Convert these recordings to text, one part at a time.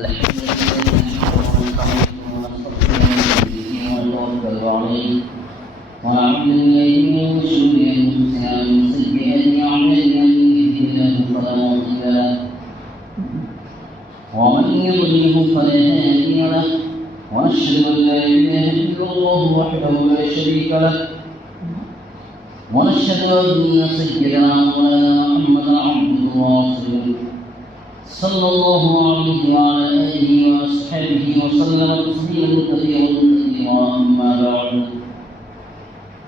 الحمد لله ونتوكل عليه ونعوذ بالله من شرور انفسنا ومن سيئات اعمالنا من يهده الله فلا مضل له ومن يضلله فلا هادي له ونشهد ان لا اله الا الله وحده لا شريك له ونشهد ان سيدنا مولانا محمدا عبده ورسوله صلى الله عليه وعلى آله وأصحابه وسلم تسليما كثيرا أما بعد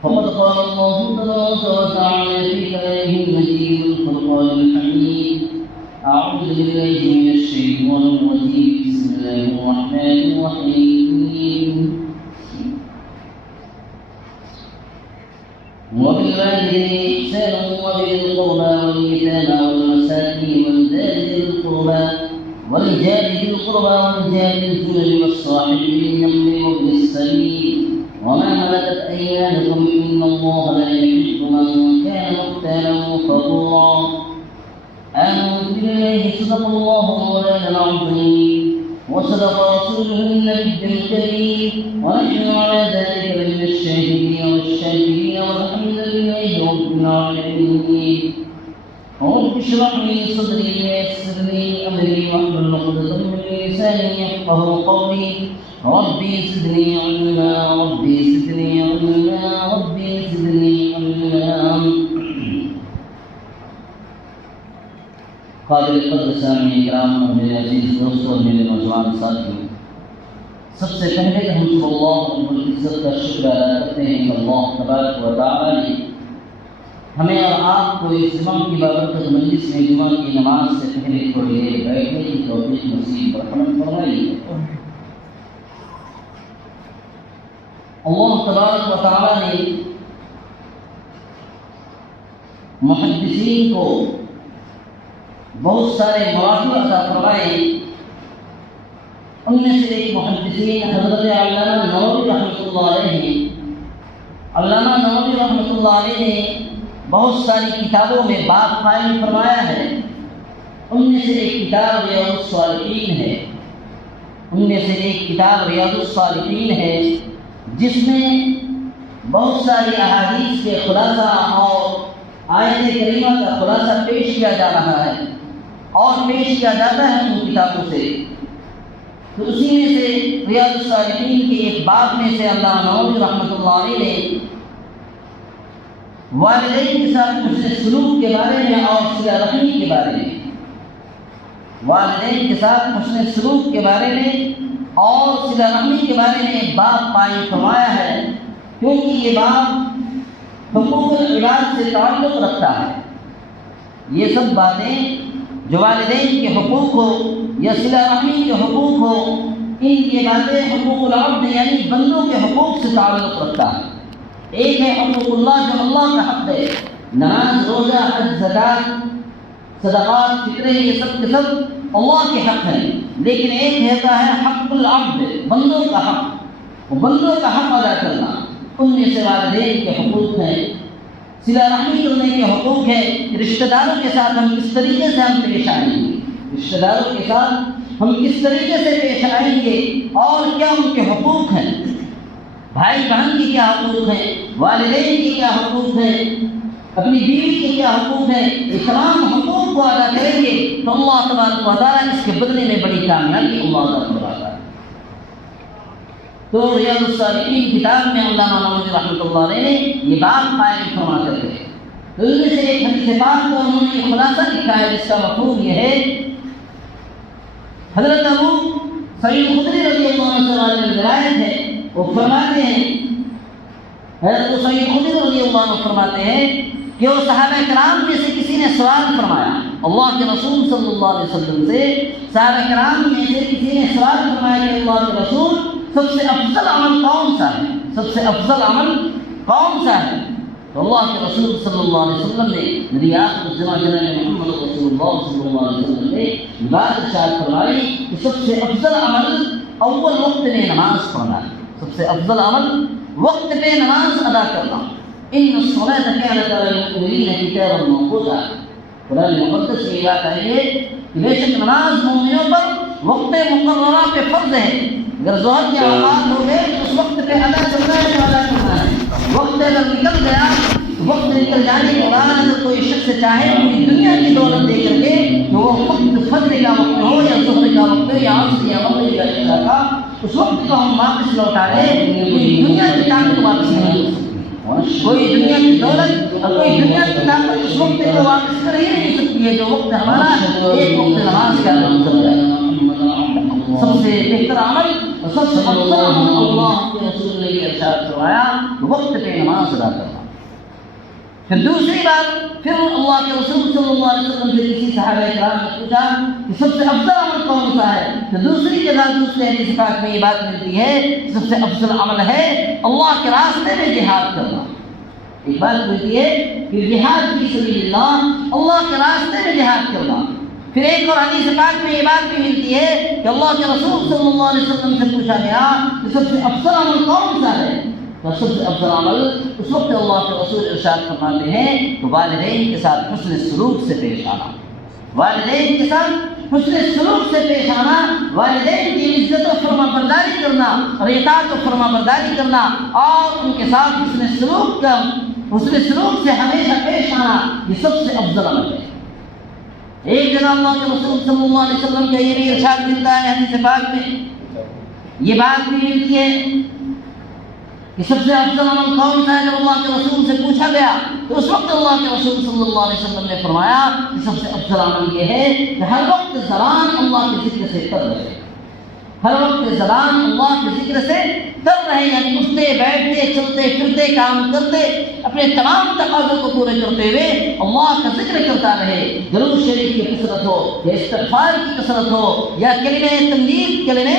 فقد قال الله تبارك وتعالى في كلامه المجيد والفرقان الحميد أعوذ بالله من الشيطان الرجيم بسم الله الرحمن الرحيم وبالوالدين إحسانا وبذي القربى واليتامى والمساكين والجار ذي القربى والجار ذي القربى والجار الجنب والصاحب بالنمل وابن السبيل وما ملكت أيمانكم إن الله لا يحب من كان مختالا فخورا آمنت بالله صدق الله مولانا العظيم وصدق رسوله النبي الكريم ونحن على ذلك من الشاهدين والشاكرين والحمد لله رب العالمين رب اشرح لي صدري ويسر لي امري واحلل عقدة من لساني يفقهوا قولي ربي زدني علما ربي زدني علما ربي زدني علما. قابل قدر سامعین کرام اور میرے عزیز دوستوں اور میرے نوجوان ساتھیوں، سب سے پہلے ہم صلی اللہ رب العزت کا شکر ادا کرتے ہیں کہ اللہ تبارک و تعالیٰ نے ہمیں اور آپ کو اس جمعہ کی بابرکت مجلس میں جمعہ کی نماز سے پہلے تھوڑی دیر بیٹھنے کی توفیق نصیب فرمائی ہے. اللہ تبارک و تعالیٰ نے محدثین کو بہت سارے مواقع عطا فرمائے. ان میں سے ایک محدثین حضرت علامہ نووی رحمۃ اللہ علیہ ہیں. علامہ نووی رحمۃ اللہ علیہ نے بہت ساری کتابوں میں باب قائم فرمایا ہے. ان میں سے ایک کتاب ریاض الصالحین ہے. ہے جس میں بہت ساری احادیث کے خلاصہ اور آیت کریمہ کا خلاصہ پیش کیا جا رہا ہے اور پیش کیا جاتا ہے ان کتابوں سے. تو اسی میں سے ریاض الصالحین کے ایک باب میں سے علامہ نووی رحمۃ اللہ علیہ نے والدین کے ساتھ حسن سلوک کے بارے میں اور صلہ رحمی کے بارے میں والدین کے ساتھ حسن سلوک کے بارے میں اور صلہ رحمی کے بارے میں ایک باب قائم فرمایا ہے، کیونکہ یہ باب حقوق العباد سے تعلق رکھتا ہے. یہ سب باتیں جو والدین کے حقوق ہو یا صلہ رحمی کے حقوق ہو، ان یہ باتیں حقوق العبد یعنی بندوں کے حقوق سے تعلق رکھتا ہے. ایک ہے حقوق اللہ جو اللہ کا حق ہے، نماز، روزہ، حج، زکوٰۃ، صدقات، فطرے، یہ سب کے سب اللہ کے حق ہیں. لیکن ایک ہوتا ہے حق العبد، بندوں کا حق، وہ بندوں کا حق ادا کرنا. ان میں سے والدین کے حقوق ہیں، صلہ رحمی ہونے کے حقوق ہے. رشتہ داروں کے ساتھ ہم کس طریقے سے ہم پیش آئیں گے، رشتہ داروں کے ساتھ ہم کس طریقے سے پیش آئیں گے اور کیا ان کے حقوق ہیں، بھائی بہن کی کیا حقوق ہیں، والدین کی کیا حقوق ہیں، اپنی بیوی کے کیا حقوق ہیں. یہ تمام حقوق کو ادا کریں گے تو اللہ تبارک و تعالیٰ اس کے بدلے میں بڑی کامیابی اللہ عطا فرماتا ہے. تو ریاض الصالحین کتاب میں علامہ نووی رحمۃ اللہ علیہ نے یہ بات قائم فرماتے تھے. تو ان میں سے ایک حدیث پاک کو انہوں نے خلاصہ لکھا ہے جس کا مفہوم یہ ہے. حضرت ابو سعید خدری رضی اللہ عنہ سے روایت ہے، وہ فرماتے ہیں، حضرت سعید خدری رضی اللہ عنہ فرماتے ہیں کہ وہ صحابہ کرام میں سے کسی نے سوال فرمایا اللہ کے رسول صلی اللہ علیہ وسلم سے. صحابہ کرام میں سے کسی نے سوال فرمایا کہ اللہ کے رسول سب سے افضل عمل کون سا ہے، سب سے افضل عمل کون سا ہے؟ تو اللہ کے رسول صلی اللہ علیہ وسلم نے نبی آخر الزمان جناب محمد رسول اللہ صلی اللہ علیہ وسلم نے بات ارشاد فرمائی کہ سب سے افضل عمل اول وقت میں نماز پڑھنا ہے. سب سے افضل عمل وقت پہ نماز ادا کرنا. ان الصلاۃ کانت علی المؤمنین کتابا موقوتا. قرآن مقدس میں یہ بات آئی ہے کہ بے شک نماز مومنوں پر وقت مقررہ پہ فرض ہے. اگر ظہر کے اوقات ہو گئے تو اس وقت پہ ادا کرنا ہے تو ادا کرنا ہے. وقت اگر نکل گیا، وقت نکل جانے کے بعد اگر کوئی شخص چاہے پوری دنیا کی دولت دے کر کے تو وہ وقت فجر کا وقت ہو یا ظہر کا وقت ہو یا عصر یا مغرب یا عشاء کا، اس وقت کو ہم واپس لوٹا لیں. کوئی دنیا کی طاقت واپس نہیں ہو سکتی، کوئی دنیا کی دولت اور کوئی دنیا کی طاقت اس وقت کو واپس کر ہی نہیں سکتی ہے جو وقت ہمارا ایک وقت نماز کا گزر جائے. سب سے بہتر عمل اور سب سے افضل عمل اللہ کے رسول نے یہ ارشاد فرمایا وقت پہ نماز ادا کرنا. پھر دوسری بات، پھر اللہ کے رسول صلی اللہ علیہ وسلم سے کسی صحابہ کرام نے پوچھا کہ سب سے افضل عمل کون سا ہے؟ تو دوسری جگہ دوسرے حدیث پاک میں یہ بات ملتی ہے سب سے افضل عمل ہے اللہ کے راستے میں جہاد کرنا. ایک بات ملتی ہے کہ جہاد فی سبیل اللہ، اللہ کے راستے میں جہاد کرنا. پھر ایک اور حدیث پاک میں یہ بات بھی ملتی ہے کہ اللہ کے رسول صلی اللہ علیہ وسلم سے پوچھا گیا کہ سب سے افضل عمل کون سا ہے؟ تو سب سے افضل عمل اس وقت اللہ کے رسول ارشاد فرماتے ہیں کہ والدین کے ساتھ حسن سلوک سے پیش آنا. والدین کے ساتھ حسن سلوک سے پیش آنا، والدین کی عزت و فرما برداری کرنا اور اطاعت و فرما برداری کرنا اور ان کے ساتھ حسن سلوک سے ہمیشہ پیش آنا، یہ سب سے افضل عمل ہے. ایک جگہ اللہ کے رسول صلی اللہ علیہ وسلم کا یہ بھی ارشاد ملتا ہے حدیث پاک میں، یہ بات بھی ملتی ہے کہ سب سے افضل عمل کون سا ہے. جب اللہ کے رسول سے پوچھا گیا تو اس وقت اللہ کے رسول صلی اللہ علیہ وسلم نے فرمایا کہ سب سے افضل عمل یہ ہے کہ ہر وقت زبان اللہ کے ذکر سے تر رہے. ہر وقت زبان اللہ کے ذکر سے تر رہے، یعنی اٹھتے بیٹھتے چلتے پھرتے کام کرتے اپنے تمام تقاضوں کو پورے کرتے ہوئے اللہ کا ذکر کرتا رہے. درود شریف کی کثرت ہو یا استغفار کی کثرت ہو یا کلمہ تمجید، کلمہ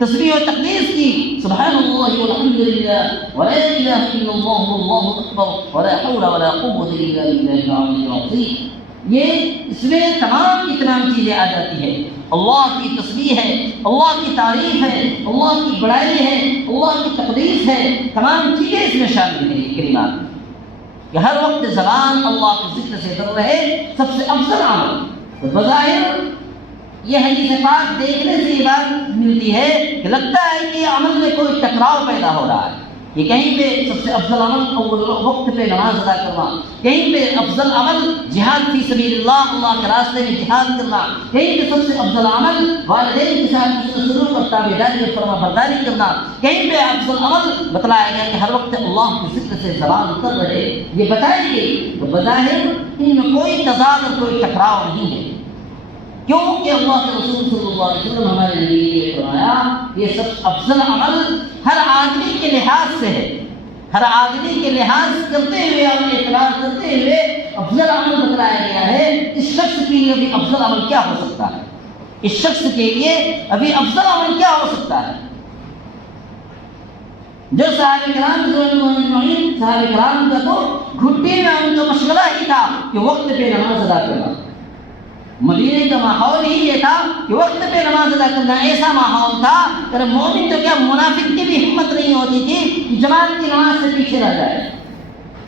تسبیح و تقدیس کی، سبحان اللہ والحمد للہ ولا الہ الا اللہ واللہ اکبر ولا حول ولا قوة الا باللہ العلی العظیم. یہ اس میں تمام چیزیں آ جاتی ہیں. اللہ کی تسبیح ہے، اللہ کی تعریف ہے، اللہ کی بڑائی ہے، اللہ کی تقدیس ہے، تمام چیزیں اس میں شامل ہیں. یہ کلمات کہ ہر وقت زبان اللہ کے ذکر سے در رہے سب سے افضل عمل. بظاہر یہ حدیث پاک دیکھنے سے یہ بات ملتی ہے کہ لگتا ہے کہ عمل میں کوئی ٹکراؤ پیدا ہو رہا ہے. کہ کہیں پہ سب سے افضل عمل اول وقت پہ نماز ادا کرنا، کہیں پہ افضل عمل جہاد فی سبیل اللہ، اللہ کے راستے میں جہاد کرنا، کہیں پہ سب سے افضل عمل والدین کے ساتھ حسن سلوک اور تابعداری اور فرما برداری کرنا، کہیں پہ افضل عمل بتلایا گیا کہ ہر وقت اللہ کے ذکر سے زبان اتر رہے. یہ بتائی گئی تو بظاہر ان میں کوئی تضاد اور کوئی ٹکراؤ نہیں ہے، کیونکہ اللہ کے رسول صلی اللہ علیہ وسلم ہمارے لیے یہ فرمایا یہ سب افضل عمل ہر آدمی کے لحاظ سے ہے. ہر آدمی کے لحاظ کرتے ہوئے اور اعتبار کرتے ہوئے افضل عمل بتلایا گیا ہے. اس شخص کے لیے ابھی افضل عمل کیا ہو سکتا ہے؟ اس شخص کے لیے ابھی افضل عمل کیا ہو سکتا ہے؟ جو صحابہ کرام رضوان اللہ اجمعین، صحابہ کرام کا تو گھٹی میں ان کا مشغلہ ہی تھا کہ وقت پہ نماز ادا کرنا. مدینے کا ماحول ہی یہ تھا کہ وقت پہ نماز ادا کرنا. ایسا ماحول تھا کہ مومن تو کیا منافق کی بھی ہمت نہیں ہوتی تھی کہ جماعت کی نماز سے پیچھے رہ جائے.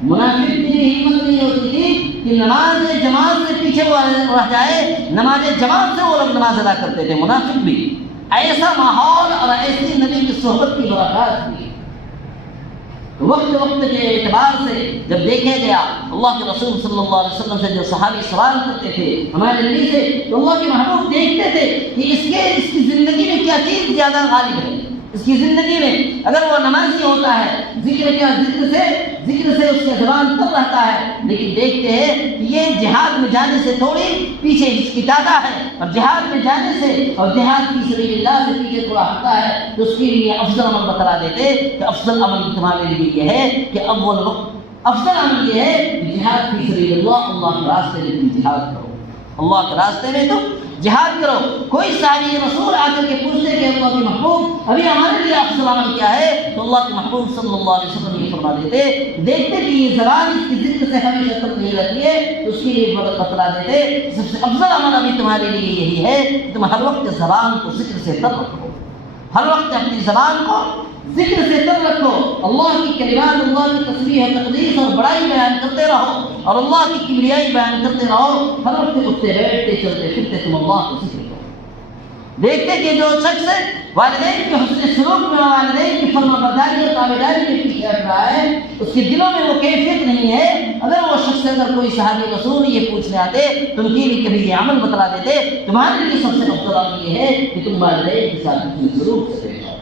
منافق کی بھی ہمت نہیں ہوتی تھی کہ نماز جماعت سے پیچھے وہ رہ جائے. نماز جماعت سے وہ لوگ نماز ادا کرتے تھے، منافق بھی. ایسا ماحول اور ایسی نبی کی صحبت کی برکات تھی. وقت کے اعتبار سے جب دیکھا گیا اللہ کے رسول صلی اللہ علیہ وسلم سے جو صحابی سوال کرتے تھے ہمارے نبی سے، تو اللہ کے محبوب دیکھتے تھے کہ اس کی زندگی میں کیا چیز زیادہ غالب ہے. اس کی زندگی میں اگر وہ نمازی ہوتا ہے، ذکر سے اس کا زبان پر رہتا ہے، لیکن دیکھتے ہیں کہ یہ جہاد میں جانے سے تھوڑی پیچھے ہچکچاتا ہے، اور جہاد میں جانے سے اور جہاد کی سبیل اللہ سے پیچھے تھوڑا ہٹتا ہے. تو اس کے لیے افضل عمل بتلا دیتے کہ افضل عمل تمہارے لیے یہ ہے کہ اول وقت افضل عمل یہ ہے کہ جہاد فی سبیل اللہ، اللہ کے راستے میں تم جہاد کرو، اللہ کے راستے میں تم جہاد کرو. کوئی صحابی رسول آ کر کے پوچھتے کہ اللہ کے محبوب ابھی ہمارے لیے افضل عمل کیا ہے؟ تو اللہ کے محبوب صلی اللہ علیہ وسلم یہ فرما دیتے، دیکھتے کہ یہ زبان اس کی ذکر سے ہمیشہ تک نہیں رہتی ہے، تو اس کے لیے بتلا دیتے سب سے افضل عمل ابھی تمہارے لیے یہی ہے کہ تم ہر وقت زبان کو ذکر سے تر رکھو. ہر وقت اپنی زبان کو ذکر سے تر رکھو. اللہ کی کلمات، اللہ کی تسبیح و تقدیس اور بڑائی بیان کرتے رہو، اور اللہ کی کبریائی بیان کرتے رہو. ہر وقت اٹھتے بیٹھتے چلتے پھرتے تم اللہ کو ذکر کرو. دیکھتے کہ جو شخص والدین کے حسن سلوک میں، والدین کی فرما برداری اور تابعداری میں پیچھے ہٹ رہا ہے، اس کے دلوں میں وہ کیفیت نہیں ہے۔ اگر وہ شخص، اگر کوئی صحابی رسول یہ پوچھنے آتے، تم کے لیے کبھی یہ عمل بتلا دیتے، تمہارے لیے سب سے افضل عمل یہ ہے کہ تم والدین کے ساتھ حسن سلوک سے پیش آؤ،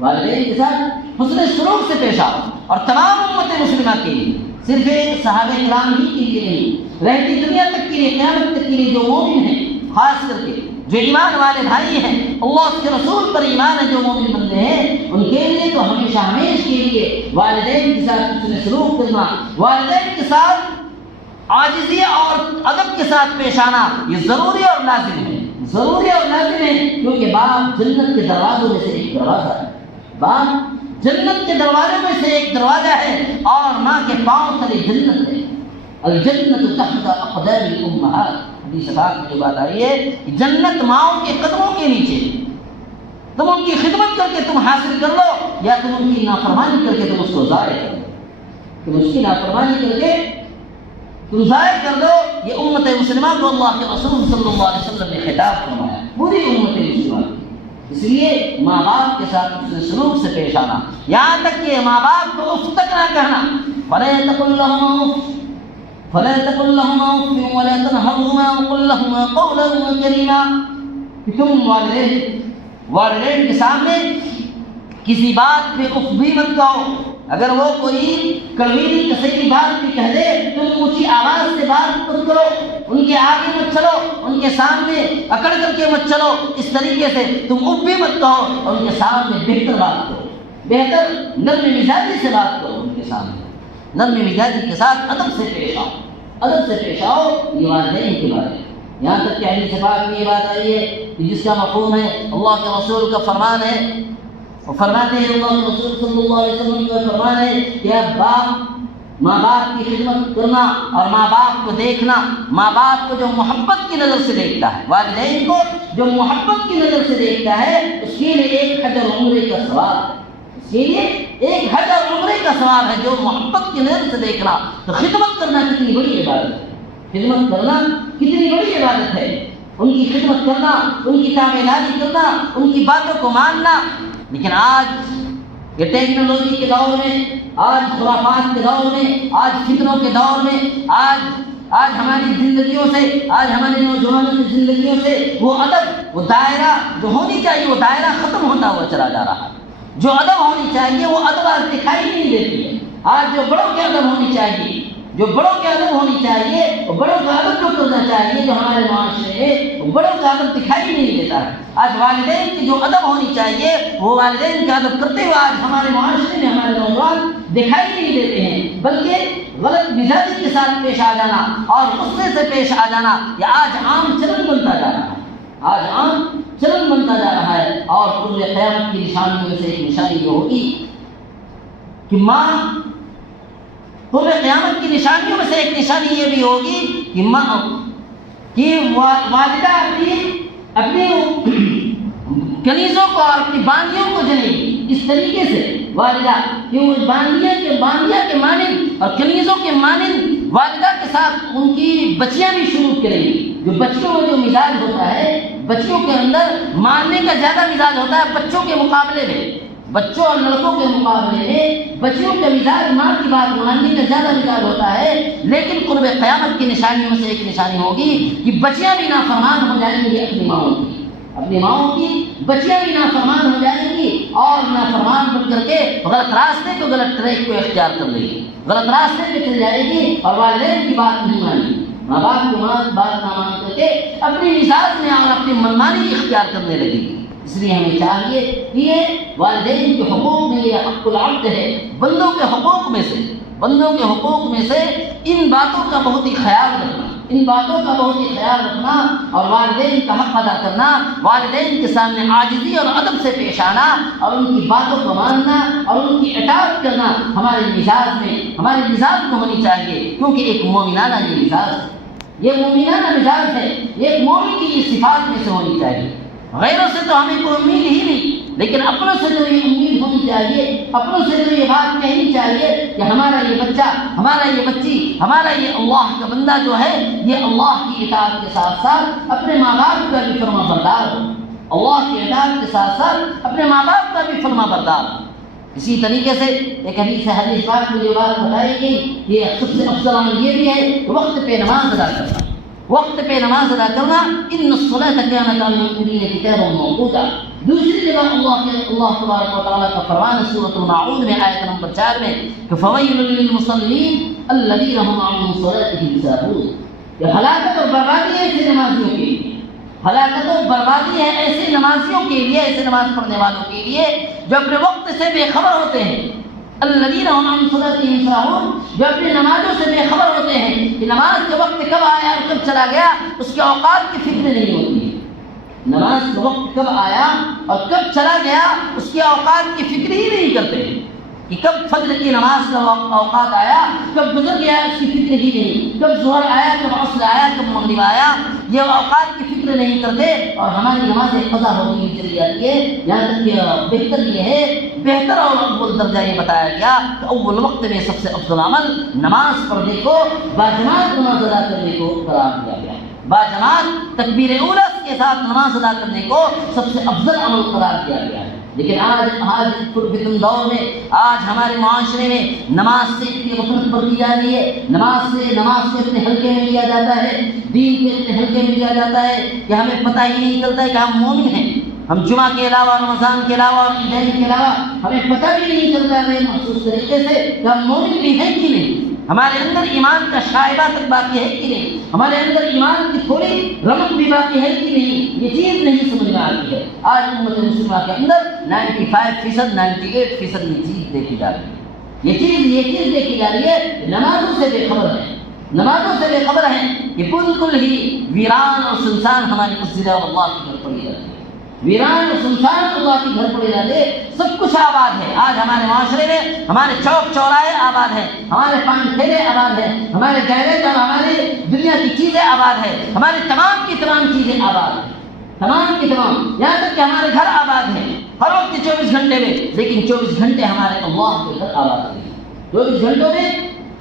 والدین کے ساتھ حسن سلوک سے پیش آؤ۔ اور تمام امت مسلمہ کے لیے، صرف ایک صحابہ کرام ہی کے لیے نہیں، رہتی دنیا تک کے لیے، قیامت تک کے لیے جو مومن ہیں، خاص کر کے جو ایمان والے بھائی ہیں، اللہ اس کے رسول پر ایمان ہے، جو مومن بندے ہیں، ان کے لیے تو ہمیشہ ہمیشہ کے لیے والدین کے ساتھ حسن سلوک کرنا، والدین کے ساتھ عاجزی اور ادب کے ساتھ پیش آنا، یہ ضروری اور لازم ہے، ضروری اور لازم ہے، کیونکہ باپ جنت کے دروازوں میں سے ایک دروازہ ہے، باپ جنت کے دروازوں میں سے ایک دروازہ ہے، اور ماں کے پاؤں تلے جنت ہے۔ الجنت تحت اقدام الامہات، حدیث پاک میں جو بات آئی ہے کہ جنت ماؤں کے قدموں کے نیچے، تم ان کی خدمت کر کے تم حاصل کر لو، یا تم ان کی نافرمانی کر کے تم اس کو ضائع کر دو، تم اس کی نافرمانی کر کے تم ضائع کر دو۔ یہ امت مسلمہ کو اللہ کے رسول صلی اللہ علیہ وسلم نے خطاب فرمایا، پوری امت مسلمہ کی۔ اس لیے ماں باپ کے ساتھ حسن سلوک سے پیش آنا، یہاں تک کہ ماں باپ کو اف تک نہ کہنا، فَلَا تَقُل لَهُمَا اُفٍّ فَلَا تَقُل لَهُمَا اُفٍّ وَلَا تَنْهَرْهُمَا وَقُل لَهُمَا قَوْلًا كَرِيمًا، کہ تم والدین کے سامنے کسی بات پہ اف بھی مت کہو، اگر وہ کوئی کڑوی کسیلی بات بھی کہہ دے، تم اونچی آواز سے بات مت کرو، ان کے آگے مت چلو، ان کے سامنے اکڑ کر کے مت چلو، اس طریقے سے تم اف بھی مت کہو، اور ان کے سامنے بہتر بات کرو، بہتر نرم مزاجی سے بات کرو، ان کے سامنے نرم مزاجی کے ساتھ ادب سے پیش آؤ، ادب سے پیش آؤ۔ یہ والدین کے بارے میں، یہاں تک کہ حدیث پاک میں یہ بات آئی ہے کہ جس کا مفہوم ہے اللہ کے رسول کا فرمان ہے، وہ فرماتے ہیں، اللہ کے رسول صلی اللہ علیہ وسلم کا فرمان ہے کہ باپ، ماں باپ کی خدمت کرنا اور ماں باپ کو دیکھنا، ماں باپ کو جو محبت کی نظر سے دیکھتا ہے، والدین کو جو محبت کی نظر سے دیکھتا ہے، اس کے لیے ایک حج اور عمرے کا ثواب ہے، اس کے لیے ایک حج اور عمرے کا ثواب ہے۔ جو محبت کی نظر سے دیکھنا، تو خدمت کرنا کتنی بڑی عبادت ہے، خدمت کرنا کتنی بڑی عبادت ہے، ان کی خدمت کرنا، ان کی تابعداری کرنا، ان کی باتوں کو ماننا۔ لیکن آج یہ ٹیکنالوجی کے دور میں، آج خرافات کے دور میں، آج فتنوں کے دور میں، آج ہماری زندگیوں سے، آج ہمارے نوجوانوں کی زندگیوں سے وہ ادب، وہ دائرہ جو ہونی چاہیے، وہ دائرہ ختم ہوتا ہوا چلا جا رہا ہے۔ جو ادب ہونی چاہیے وہ ادب آج دکھائی نہیں دیتی ہے۔ آج جو بڑوں کی ادب ہونی چاہیے، جو بڑوں کی ادب ہونی چاہیے، وہ بڑوں کا ادب جو کرنا چاہیے، جو ہمارے معاشرے ہے، وہ بڑوں کا ادب دکھائی نہیں دیتا ہے۔ آج والدین کی جو ادب ہونی چاہیے، وہ والدین کا ادب کرتے ہوئے آج ہمارے معاشرے میں ہمارے نوجوان دکھائی نہیں دیتے ہیں، بلکہ غلط مزاجی کے ساتھ پیش آ جانا اور غصے سے پیش آ جانا، یہ آج عام چلن بنتا جا رہا ہے، آج عام چلن بنتا جا رہا ہے۔ اور قرب قیامت کی نشانیوں میں سے ایک نشانی یہ ہوگی کہ ماں، قرب قیامت کی نشانیوں میں سے ایک نشانی یہ بھی ہوگی کہ ماں کہ والدہ اپنی کنیزوں کو اور اپنی باندیوں کو جنے گی، اس طریقے سے والدہ کہ وہ باندیا کے مانند اور کنیزوں کے مانند والدہ کے ساتھ ان کی بچیاں بھی شروع کریں گی۔ جو بچیوں میں جو مزاج ہوتا ہے، بچیوں کے اندر ماننے کا زیادہ مزاج ہوتا ہے بچوں کے مقابلے میں، بچوں اور لڑکوں کے مقابلے میں بچیوں کا مزاج ماں کی بات ماننے کا زیادہ مزاج ہوتا ہے۔ لیکن قرب قیامت کی نشانیوں سے ایک نشانی ہوگی کہ بچیاں بھی نافرمان ہو جائیں گی اپنی ماؤں کی بچیاں بھی نافرمان ہو جائیں گی، اور نافرمان بن کر کے غلط راستے کو، غلط ٹریک کو اختیار کر لے گی، غلط راستے پہ چل جائے گی اور والدین کی بات نہیں مانے گی، ماں باپ کی بات نہ مان کر کے اپنی مزاج میں اور اپنی منمانی اختیار کرنے لگے گی۔ اس لیے ہمیں چاہیے کہ یہ والدین کے حقوق میں، یہ حق العبد ہے، بندوں کے حقوق میں سے ان باتوں کا بہت ہی خیال رکھنا، ان باتوں کا بہت ہی خیال رکھنا اور والدین کا حق ادا کرنا، والدین کے سامنے عاجزی اور ادب سے پیش آنا اور ان کی باتوں کو ماننا اور ان کی اطاعت کرنا ہمارے مزاج میں ہونی چاہیے، کیونکہ ایک مومنانہ یہ مزاج ہے، یہ مومنانہ مزاج ہے، یہ ایک مومن کی یہ صفات میں سے ہونی چاہیے۔ غیروں سے تو ہمیں کوئی امید ہی نہیں، لیکن اپنوں سے تو یہ امید ہونی چاہیے، اپنوں سے تو یہ بات کہنی چاہیے کہ ہمارا یہ بچہ، ہمارا یہ بچی، ہمارا یہ اللہ کا بندہ جو ہے، یہ اللہ کی اطاعت کے ساتھ ساتھ اپنے ماں باپ کا بھی فرما بردار ہو، اللہ کی اطاعت کے ساتھ ساتھ اپنے ماں باپ کا بھی فرما بردار. اسی طریقے سے ایک حدیث پاک میں یہ بات بتائی گئی کہ سب سے افضل عمل یہ بھی ہے کہ وقت پہ نماز ادا کرنا. وقت پہ نماز ادا کرنا ان الصلاۃ کانت علی المؤمنین کتابا موقوتا. دوسری جگہ اللہ تبارک و تعالیٰ کا فرمان سورۃ الماعون میں آیت نمبر 4 میں کہ فویل للمصلین الذین هم عن صلاتهم ساہون. یہ ہلاکت اور بربادی ہے ایسے نمازیوں کے لیے. ہلاکت و بربادی ہے ایسے نمازیوں کے لیے, ایسے نماز پڑھنے والوں کے لیے جو اپنے وقت سے بے خبر ہوتے ہیں. الذین هم عن صلاتهم ساہون, جو اپنی نمازوں سے بے خبر ہوتے ہیں کہ نماز کے وقت کب آیا اور کب چلا گیا اس کے اوقات کی فکر نہیں ہوتی. نماز کا وقت کب آیا اور کب چلا گیا اس کے اوقات کی فکر ہی نہیں کرتے کہ کب فجر کی نماز کا اوقات آیا, کب گزر گیا اس کی فکر ہی نہیں. کب ظہر آیا, کب عصر آیا, کب مغرب آیا, یہ اوقات کی فکر نہیں کرتے. اور ہماری نمازیں قضا ہوتی ہوئی چلی جاتی ہے. یہاں تک کہ بہتر یہ ہے, بہتر اور اول درجہ یہ بتایا گیا کہ اول وقت میں سب سے افضل عمل نماز پڑھنے کو, باجماعت نماز ادا کرنے کو قرار دیا گیا. باجماعت تکبیر اولیٰ کے ساتھ نماز ادا کرنے کو سب سے افضل عمل قرار دیا گیا ہے. لیکن آج پرفتن دور میں, آج ہمارے معاشرے میں نماز سے اتنی غفلت برتی جا رہی ہے. نماز سے اتنے ہلکے میں لیا جاتا ہے, دین کے اتنے ہلکے میں لیا جاتا ہے کہ ہمیں پتہ ہی نہیں چلتا ہے کہ ہم مومن ہیں. ہم جمعہ کے علاوہ, رمضان کے علاوہ, عیدین کے علاوہ ہمیں پتہ بھی نہیں چلتا ہے محسوس طریقے سے کہ ہم مومن بھی ہیں کہ نہیں. ہمارے اندر ایمان کا شائبہ تک باقی ہے کہ نہیں, ہمارے اندر ایمان کی تھوڑی رمق بھی باقی ہے کہ نہیں, یہ چیز نہیں سمجھ میں آتی ہے. آج امت مسلمہ کے اندر 95%, 98% یہ چیز دیکھی جا رہی ہے. یہ چیز دیکھی جا رہی ہے. نمازوں سے بے خبر ہے, نمازوں سے بے خبر ہیں کہ بالکل ہی ویران اور سنسان ہماری مسجد اللہ کی گھر پڑی جاتی ہے. ویران اور سنسان اللہ کی گھر پڑے جاتے, سب کچھ آباد ہے. آج ہمارے معاشرے میں ہمارے چوک چوراہے آباد ہیں, ہمارے پان ٹھیلے آباد ہیں, ہمارے گیرج اور ہماری دنیا کی چیزیں آباد ہیں, ہماری تمام کی تمام چیزیں آباد ہیں, تمام کی تمام, یہاں تک کہ ہمارے گھر آباد ہیں ہر وقت 24 گھنٹے میں. لیکن 24 گھنٹے ہمارے اللہ کے گھر آباد نہیں. 24 گھنٹوں میں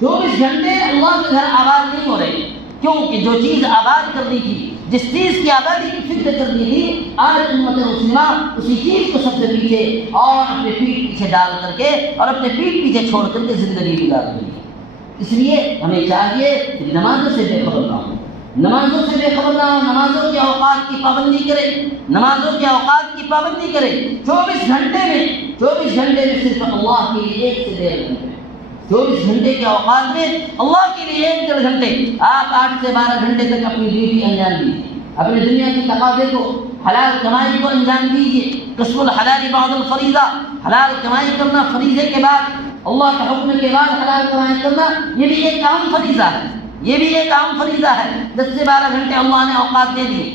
24 گھنٹے اللہ کے گھر آباد نہیں ہو رہے, کیونکہ جو چیز آباد کرنی تھی, جس چیز کی آبادی کی فکر کرنی تھی, آج امت مسلمہ اسی چیز کو سب سے پیچھے اور اپنے پیٹ پیچھے ڈال کر کے اور اپنے پیٹ پیچھے چھوڑ کر کے زندگی گزار رہی ہے. اس لیے ہمیں چاہیے کہ نمازوں سے بے خبر نہ ہو, نمازوں سے بے خبر نہ ہو, نمازوں کے اوقات کی پابندی کرے, نمازوں کے اوقات کی پابندی کرے. 24 گھنٹے میں صرف اللہ کے لیے 1 سے 1.5 گھنٹے, 24 گھنٹے کے اوقات میں اللہ کے لیے 1 گھنٹے. آپ 8 سے 12 گھنٹے تک اپنی ڈیوٹی انجام دیجیے, اپنے دنیا کی تقاضے کو, حلال کمائی کو انجام دیجیے. کسب الحلال بعد الفریضہ, حلال کمائی کرنا فریضے کے بعد, اللہ کے حکم کے بعد حلال کمائی کرنا, یہ بھی ایک اہم فریضہ ہے. یہ بھی ایک اہم فریضہ ہے. 10 سے 12 گھنٹے اللہ نے اوقات دے دیے.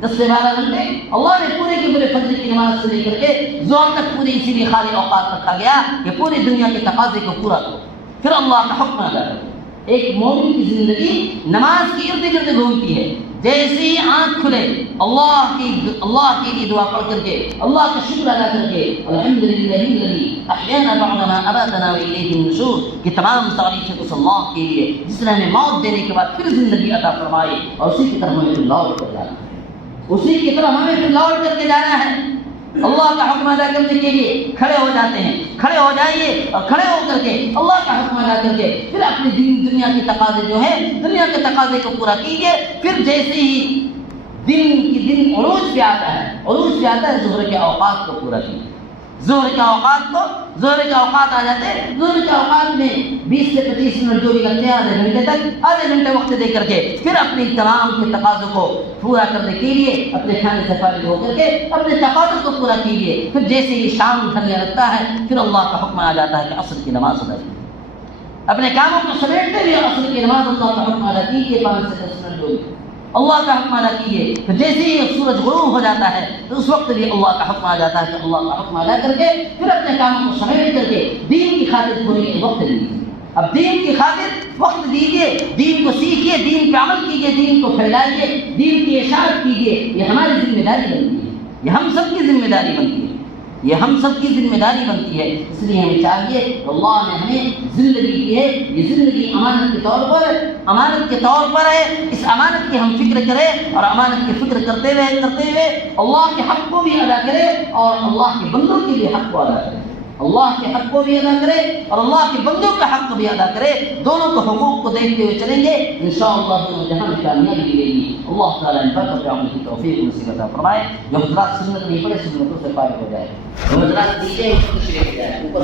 10 سے 12 گھنٹے اللہ نے پورے کے پورے فجر کی نماز سے لے کر کے ظہر تک پورے اسی لیے خالی اوقات رکھا گیا کہ پوری دنیا کے تقاضے کو پورا کرو, پھر اللہ کا حکم ادا کرو. ایک مومن کی زندگی نماز کے ارد گرد گھومتی ہے. جیسے ہی آنکھ کھلے اللہ کے لیے دعا پڑھ کر کے, اللہ کا شکر ادا کر کے, الحمدللہ الذی احیانا بعد ما اماتنا والیہ النشور, کہ تمام تعریفیں اس اللہ کے لیے جس نے ہمیں موت دینے کے بعد پھر زندگی عطا فرمائی اور اسی کی طرف ہمیں پھر لوٹ کر جانا ہے, اسی کی طرف ہمیں پھر لوٹ کر کے جانا ہے. اللہ کا حکم ادا کرنے کے لیے کھڑے ہو جاتے ہیں, کھڑے ہو جائیے اور کھڑے ہو کر کے اللہ کا حکم ادا کر کے پھر اپنی دنیا کے تقاضے جو ہے, دنیا کے تقاضے کو پورا کیجیے. پھر جیسے ہی دن عروج پہ آتا ہے ظہر کے اوقات کو پورا کیجیے. ظہر کے اوقات آ جاتے ہیں. ظہر کے اوقات میں 20 سے 25 منٹ جو بھی لگتے ہیں, آدھے گھنٹے وقت دے کر کے پھر اپنی تمام کے تقاضوں کو پورا کرنے کے لیے اپنے کھانے سے فارغ ہو کر کے اپنے تقاضوں کو پورا کیجیے. پھر جیسے ہی شام ڈھلنے لگتا ہے پھر اللہ کا حکم آ جاتا ہے کہ عصر کی نماز ادا کیجیے. اپنے کاموں کو سمیٹتے ہوئے عصر کی نماز اللہ کا حکم ادا کیجیے. 5 سے 10 منٹ جو بھی اللہ کا حکم ادا کیجیے. پھر جیسے ہی سورج غروب ہو جاتا ہے تو اس وقت بھی اللہ کا حکم آ جاتا ہے کہ اللہ کا حکم ادا کر کے پھر اپنے کاموں کو سمیٹ کر کے دین کی خاطر تھوڑی وقت دیجیے. اب دین کی خاطر وقت دیجیے, دین کو سیکھیے, دین پہ عمل کیجیے, دین کو پھیلائیے, دین کی اشاعت کیجیے. یہ ہماری ذمہ داری بنتی ہے, یہ ہم سب کی ذمہ داری بنتی ہے. یہ ہم سب کی ذمہ داری بنتی ہے. اس لیے ہمیں چاہیے اللہ نے ہمیں زندگی کی ہے، یہ زندگی امانت کے طور پر ہے. اس امانت کی ہم فکر کریں اور امانت کی فکر کرتے ہوئے اللہ کے حق کو بھی ادا کرے اور اللہ کے بندوں کے بھی حق کو ادا کرے. اللہ کے حق کو بھی ادا کرے اور اللہ کے بندوں کا حق بھی ادا کرے. دونوں کو حقوق کو دیکھتے ہوئے چلیں گے انشاءاللہ دونوں جہاں میں کامیابی ملے گی. اللہ تعالیٰ ان پر اپنے عمل کی توفیق نصیب عطا فرمائے. جو حضرات سنت نہیں پڑے سنتوں سے فارغ ہو جائے، جو حضرات دیجیے اس کو شریک ہو جائے. اوپر